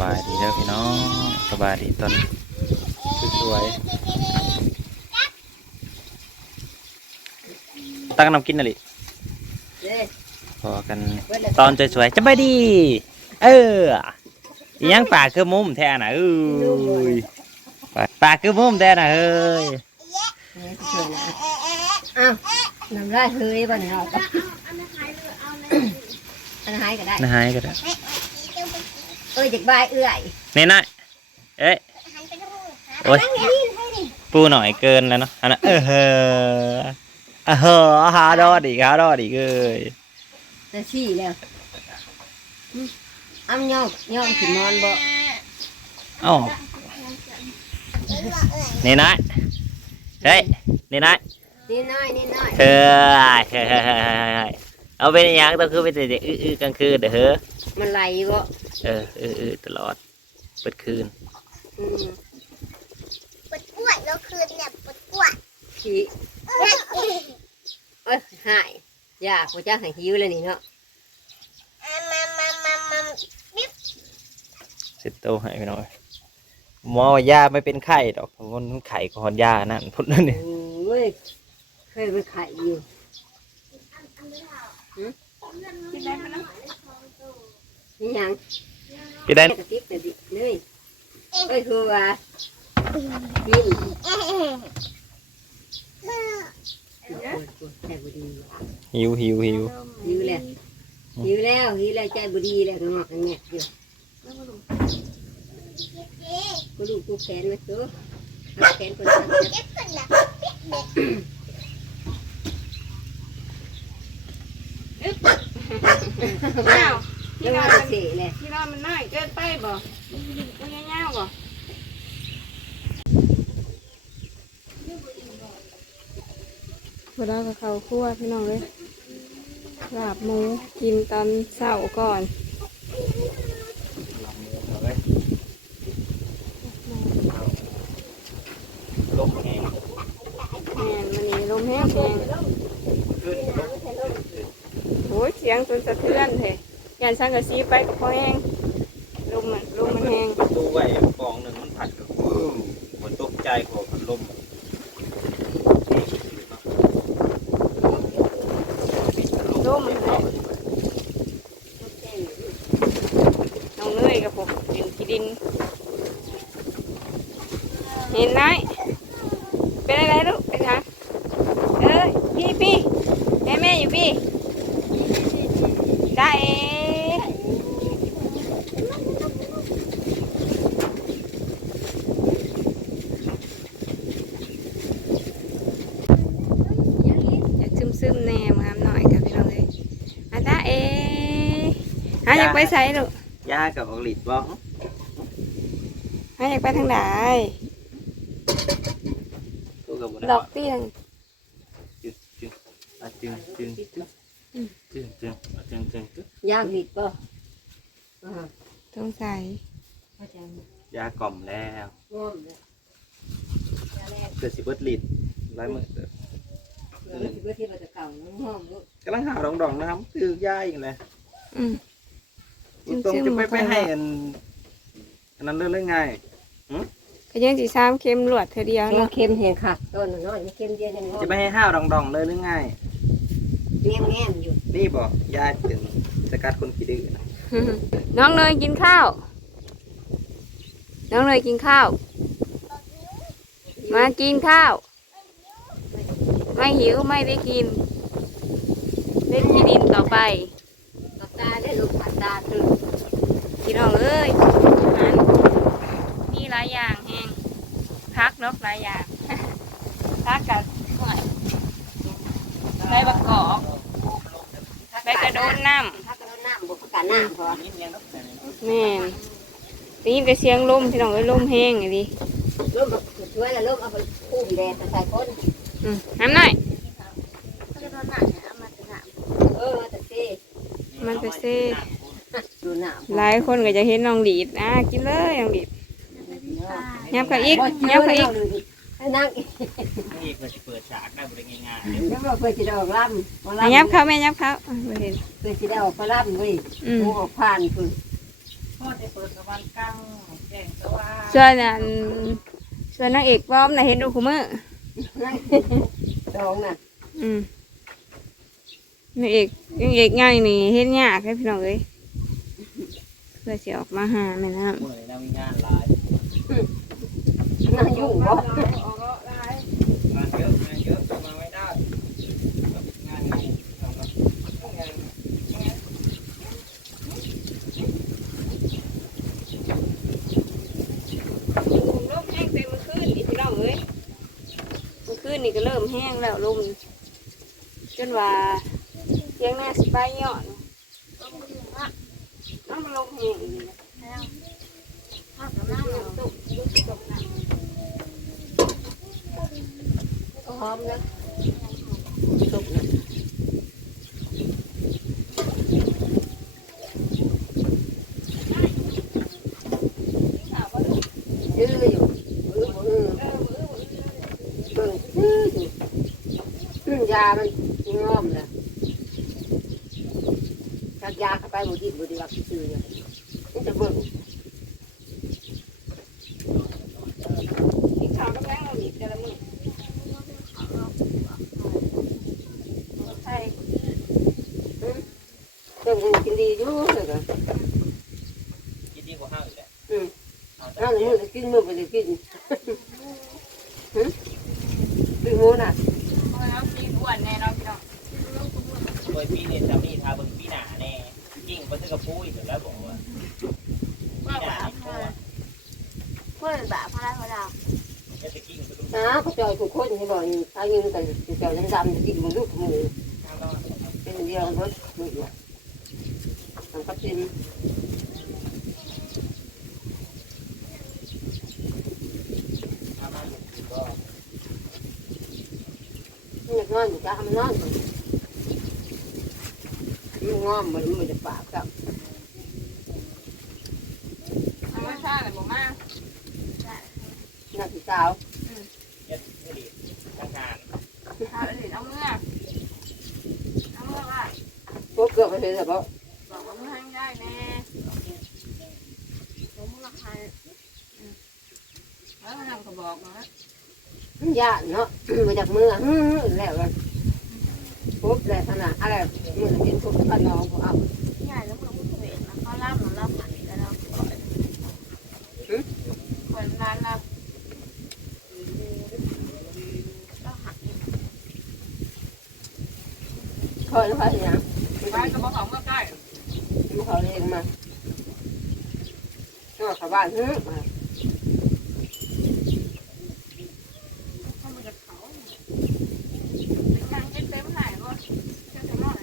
บายดีเด้อพี่น้องสบายดีตอนสวยๆตั้งน้ำกินน่ะลิเด้พอกันเบิดแล้วตอนสวยๆจะไปดี เอออีหยังปากคือมุมแท้น่ะเอ้ยปากคือมุมแท้น่ะเอ้ยนี่สวยนะอ้าวน้ำลายเฮ้ยบ่เนี่ยเราก็อันหายก็ได้น่าหายก็ได้ เอ้ยเด็กบายเอื้อยนี่น่ะเอ้ยโอ้ยปูหน่อยเกินแล้วเนาะอันนั้นเออเฮ้อเออเฮ้อหาดอดอีกหาดอดอีกเอ้ยจะชี้แล้วอืมอ้ำย่องย่องขึ้นนอนบ่เอ้านี่นะเฮ้ยนี่นะนี่น้อยนี่น้อยเฮ้ยเฮ้ยเฮ้ยเฮ้ยเฮ้ยเฮ้ยเอาเป็นอหยังต้องคือเป็นแต่อื้อๆกลางคืนเด้อเฮ้อมันไหลบ่ เออเออเออตลอด เปิดคืนอืมปวดกล้วยแล้วคืนเนี่ยปวดกล้วยขี้เอ้ยหายอยากบ่จ้าให้หิวเลยนี่เนาะมามามามาเสร็จโตวให้ไปหน่อยหมอว่ายาไม่เป็นไข้ดอกมันไข่ก่อนยานั่นพุ่นนั่นนี่ โอ้ยเคยเป็นไข่อยู่หืมนี่ ยังพี่ได้กระติบกระดิบเลยเอ้ยคือว่ากินใจบุดีหิวหิวหิวหิวแล้วหิวแล้วหิวแล้วใจบุดีแล้วก็งอกกันแงะอยู่กูดูกูแขนไหมตัวเอาแขนคนสั่งเก็บขึ้นนะว้า วยังว่าจะเสียเลยที่ว่ามันน้อยเกินไปบ่มันยาวๆบ่เวลากับเขาวคั่วพี่น้องเลยลาบหมูกินตอนเช้าก่อนลมแห้งแม่นมันนี่ลมแห้งแห้งขึ้นโอ้ยเสียงจนสะเทือนเถอะ ยันสังกะสีไปกับพอแห้งลมมันลมมันแห้งประตูไว้กองหนึ่งมันผัดกับวู้ฝนตกใจของพัดลมลมมันแห้งน้องเนยกับผมเป็นขี้ดิน เห็นไหมเป็นอะไรลูกเป็นไงเอ้ยพี่พี่แม่แม่อยู่พี่ได้เองอยากซึมซึมๆแนมงามหน่อยกับพี่น้องเลยอาตาเอหาอยาก ไปใส่ลูกยากับออกฤทธิ์บ่หาอยากไปทางไหนตัวกับบุญดอกเตี้ยงจึงจึงอะจึงจึงจึงจึงจึงอะจึงจึงจึงยากผิดป่ะอ่าสงสัยเข้าใจไหมยากล่อมแล้วง่วงเลยยาแรกเกิดสิเบิดฤทธิ์ร้ายมือเด้อเราไม่คิดว่าที่เราจะเก่าน้องห้อมลูกกำลังหาดองดองๆนะครับคือยาอีกเลยอืม ตรงซึมๆจะไปมาไปก่อนให้อันอันนั้นเรื่องเรื่องง่ายก็ยังสีซ้ำเค็มหลวดเธอเดียวเค็มเนาะเค็มเห็นค่ะต้นน้อยเค็มเดียวยังงอจะไปให้ห้าวดองดองๆเลยเรื่องง่ายแง้มแง้มอยู่นี่บอกยาถึงสกัดคนขี้ดื้อนะน้องเนยกินข้าว น้องเนยกินข้าว มากินข้าว ไม่หิวไม่ได้กิน เล่นที่ดินต่อไป ตับตาได้ลูกตับตาตื่นพี่น้องเอ้ยอาหารมีหลายอย่างแห้งพักเนกหลายอย่างพักกับหอยใบประกอบใบกระโดดน้ถ้ากระโดดน้ำบุกกันน้ำพอำแม่นได้ยินแต่เสียงลมพี่น้องเอ้ยลมแห้งไงดิลูกมาช่วยแล้วลูกเอาไปคู่แดดใส่ก้นอืมน้ำหน่อย จะโดนหนักเนี่ยเอามาจะหนัก เออมาแต่เซ่ มันจะเซ่ดูหน้าหลายคนก็จะเห็นน้องดีดอะกินเลยน้องดีดยับกับอีกยับกับอีกให้นั่งอีกนี่ก็จะเปิดฉากได้บริง่ายแล้วเราเคยจะได้ออกล่ำอะยับเขาแม่ยับเขาอะบ่เห็นเคยจะได้ออกไปล่ำเว้ยอืมกูออกผ่านคือพ่อจะเปิดประมาณกลางแจ้งแต่ว่าส่วนอันส่วนนางเอกป้อมน่ะเห็นดูคุมือดองน่ะ อืม นางเอกนางเอกง่ายนี่เห็นยากให้พี่น้องเอ้ยเพื่อสิออกมาหาแม่น้ำ เมื่อนี้มีงานหลายน่ายุ่งบ่งานเยอะงานเยอะมาไม่ได้งานนี้ทำแล้วงานลมแห้งเต็มมื่อคืนนี่พี่น้องเอ้ยเมื่อคืนนี่ก็เริ่มแห้งแล้วลมจนว่า เทียงหน้าสิบายย่อนน้ำมันลมแห้งอีกแล้วข้าวกัน้ำน้ำตกยุบตกน้หอมนะสุกนะยื้ออยู่อื้ออื้อเออมือมือเบิ่งอื้ออื้อยามันงอมเลย ยาเข้าไปบ่ดีบ่ดีว่าซื่อเนี่ยมันจะเบิ่งกินข้าวกับแรงเราอีกแต่ละมื้อใช่เบิ่งกินดีอยู่เลยก็คิดดีกว่าห้าอีกแหละอืมเอาแต่เอามือกินมือไปเลยกินหึกินหมูน่ะ เพราะเรากินอ้วนแน่นอนพี่น้อง โดยปีนี้สามีทาเบิ่งปีหน้าแน่ยิ่งไปซื้อกับปุ้ยถึงแล้วบอกว่าปีหน้านี่ตัว เพื่อนแบบพระราพระดา ก็จะกิ้งไปดู อ้าวเขาจ อยทุกคนให้บอกนี่ถ้ายิงกันจอยดำๆจะกินมันลูกหมูเป็นเดียวกันหมดมือเทางการถ้าเห็นเอาเมื่อเอาเมื่อว่าพวกเกือบไปเลยแต่บอกบอกว่าเมื่อให้ได้แน่ผมราคาแล้วทำก็บอกมามันยากเนาะมาจากมือฮึ่มแล้วกันปุ๊บแล้วขนาดอะไรมือกินปุ๊บก็นอนก็เอาใหญ่แล้วมือมุสเวตเขาล่ำมันล่ำหันแล้วเราก่อน คนร้านเรา ก็หัน คอยแล้วไปยังบ้านก็บอกของเมื่อใกล้มันเขาเองมาก็เข้าบ้านฮึ่มเขามาจากเขานการเก็บเต็มหายก็เก็บเต็มหน่อย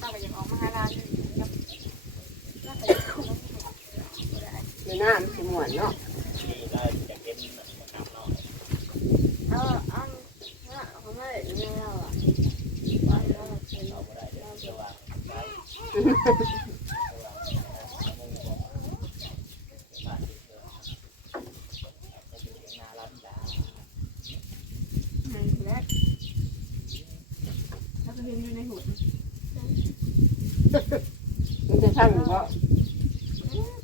ถ้าไปยังออกมาหาร้านเลยในหน้ามันสมวนเนาะ ดีได้จะเก็บน้ำหน่อย เอออันนี้เขาไม่ได้ยินเราอะว่าเราเป็น เอาไม่ได้เดี๋ยวจะวางไว้ แล้วแล้วก็เห็นอยู่ในหุ่น มันจะช่างหรือเปล่า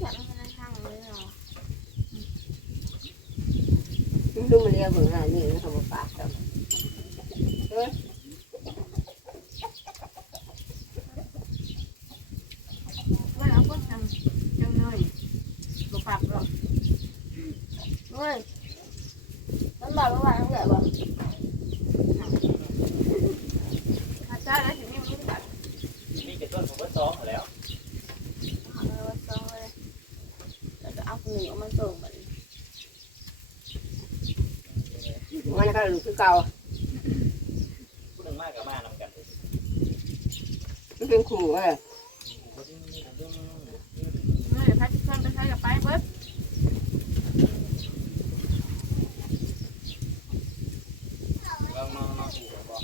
จะไม่เป็นช่างเลยหรอดูมันเรียกเหมือนอะไรนี่นะเขาบอกปากครับเอ้ย ว่าเราก็ทำจังเลยบุปผาหรอก เฮ้ยมันบอกว่าต้องเหลือบ่ อาจารย์แล้วถึงนี่มันรู้จัก นี่จะต้นผมก็ซ้อมแล้ว หันเลยว่าซองเลย แล้วก็เอาหนึ่งมันส่งมันมันก็รู้คือเก่าพูดถึงมากกับมานำกัน มันเป็นขู่เอ้ย เมื่อพัดเครื่องไปใช้กับไปเบิร์ด เรานอนนอนอยู่บ่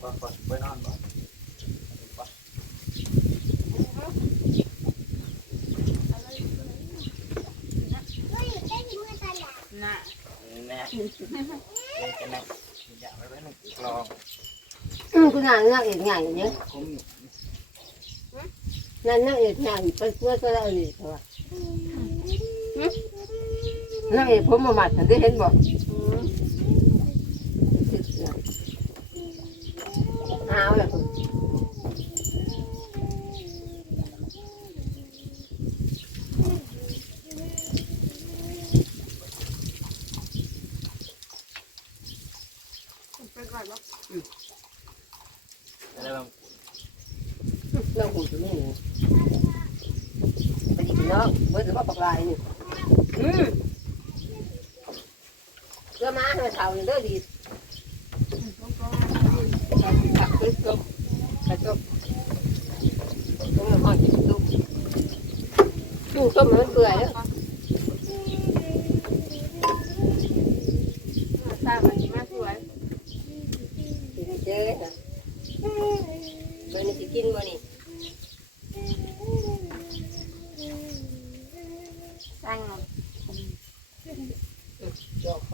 บ่บ่ไปนอนบ่ เฮ้ยได้ยินเมื่อตาหลา น่ะ แน่เจอ กันนะอย่าไปไว้หนึ่งลองอืมคุณนางนักเอกใหญ่เนี่ยคุ้มนั่นนักเอกใหญ่ไปเพื่อก็ได้เลยเถอะนักเอกผมมาหมัดฉันได้เห็นบอก อะไรบ้างน้องหูจะงูไปกินน้เบิร์ดหรืว่าปลากรายนี่อืมเพื่อม้เท่าเด้อดีเราติดตักเพื่อจบกรส้มาหอดจุกจุกต้มมันเปื่อยแล้ว เจ๊นะเบอร์นี่สิกินบ่นี่สร้างดอกไฟ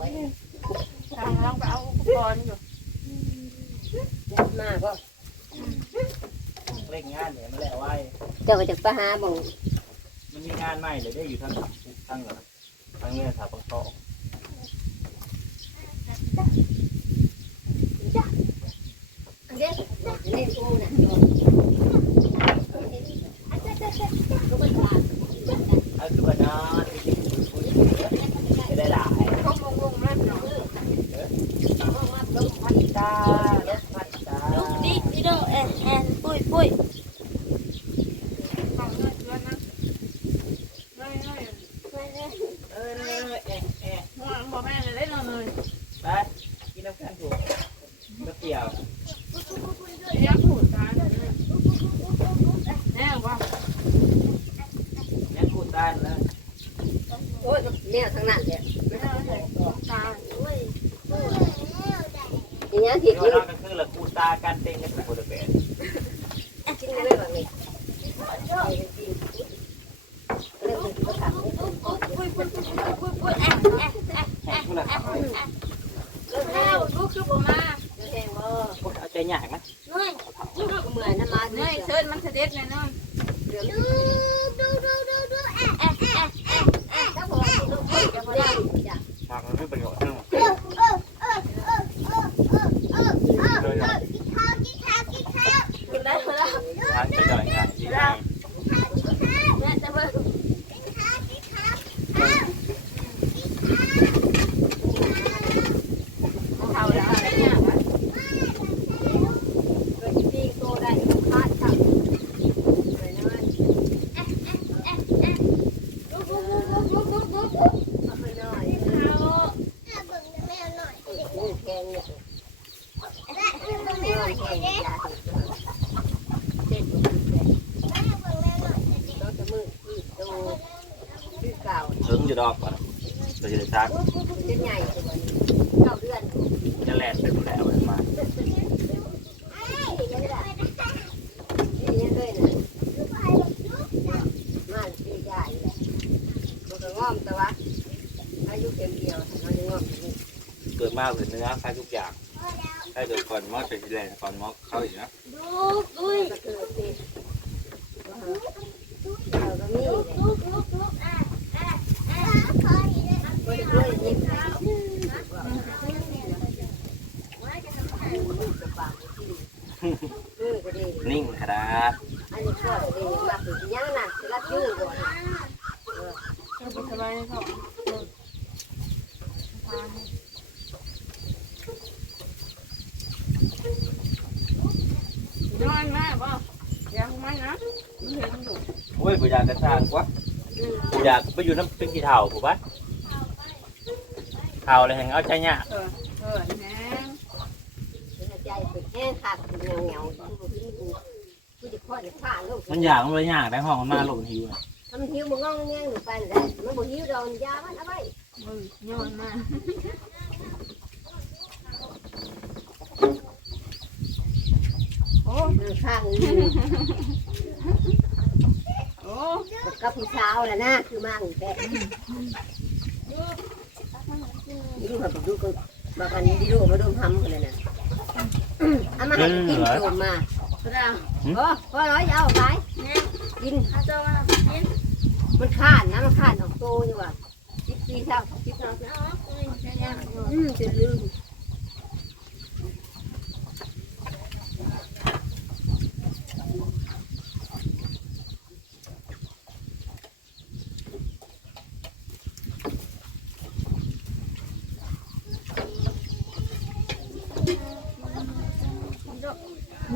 สร้างลองไปเอาอุปกรณ์อยู่ยัดมาก็เล่นงานเนี่ยมันแหละไว้เจ้าก็จะไปหาบ่งมันมีงานใหม่เลยได้อยู่ทั้งทั้งเหร そうなんですよ。 แมวทั้งนั้นเนี่ยอย่างนี้ที่กินเราคือหลักกูตาการเต็งกันทุกบริเวณกินไม่แบบนี้เอาใจยากไหม ถึงจะดอกก่อนเราจะได้ซักจะแลกเปดูแล้วมาเกิดมากเลยเนื้อคล้ายทุกอย่าง ถ้าเกิดก่อนมอสจะแรงก่อนมอสเข้าอีกนะดูดนิ่งครับอันนี้ข้าวดีมากย่างน่ะรับยืดก่อนเออสบายครับ นอนมาบ่ยังไม่นะมันเห็นมันดุโอ้ยกูอยากจะสร้างกว่ากูอยากไปอยู่น้ำเป็นกี่เท่าผมว่าเท่าอะไรแห่งเอาใจเนี่ยเออเออแน่ใจเป็นแห้งขาดเป็นเงาเงาผู้จะพ่อจะฆ่าลูกมันอยากมันเลยอยากได้ห้องมันมาหลงหิวนะทำหิวมันงองแงงหรือไปเลยมันบ่หิวโดนยามันเอาไว้มึงย้อนมา โอ้นข้างโอ้กับผู้เช่าแหละนะคือมั่งแต่ดูแบบดูก็มากันนี้ดูมาดูทำกันเลยนะเอามาให้กินโดนมาโอ้พอร้อยเอาไปกินมันขาดนะมันขาดออกโตอยู่ว่ะสิบสี่เท่าสิบสองอืมจะลืม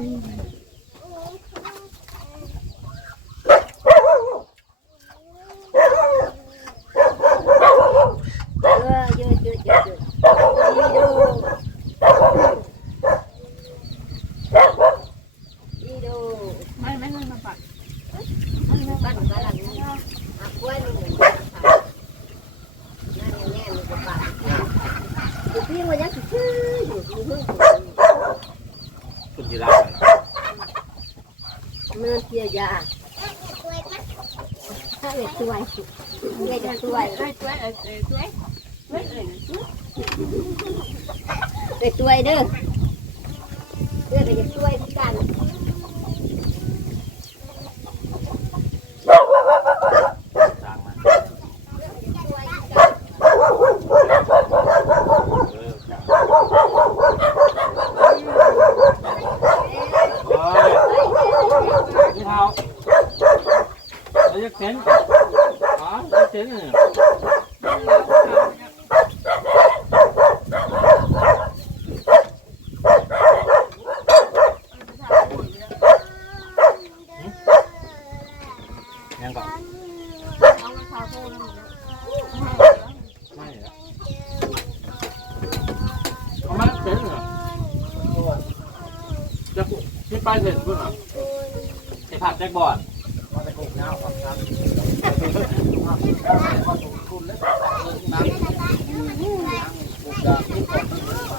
พี่มันยังคืออยู่ที่ห้อง เยอะยาถ้เด็กตัวยเด้กจะช่วยเด็กตัวยเด็กช่วยเด็กช่วยเด้อเด็กจะช่ย tiếng đó có tiếng này Hãy subscribe cho kênh Ghiền Mì Gõ Để không bỏ lỡ những video hấp dẫn อย่างนี้เอาละครับถ้ามันเป็นคนรุ่นเล็กหรือเป็นเด็กอย่างนี้ต้องควรจะ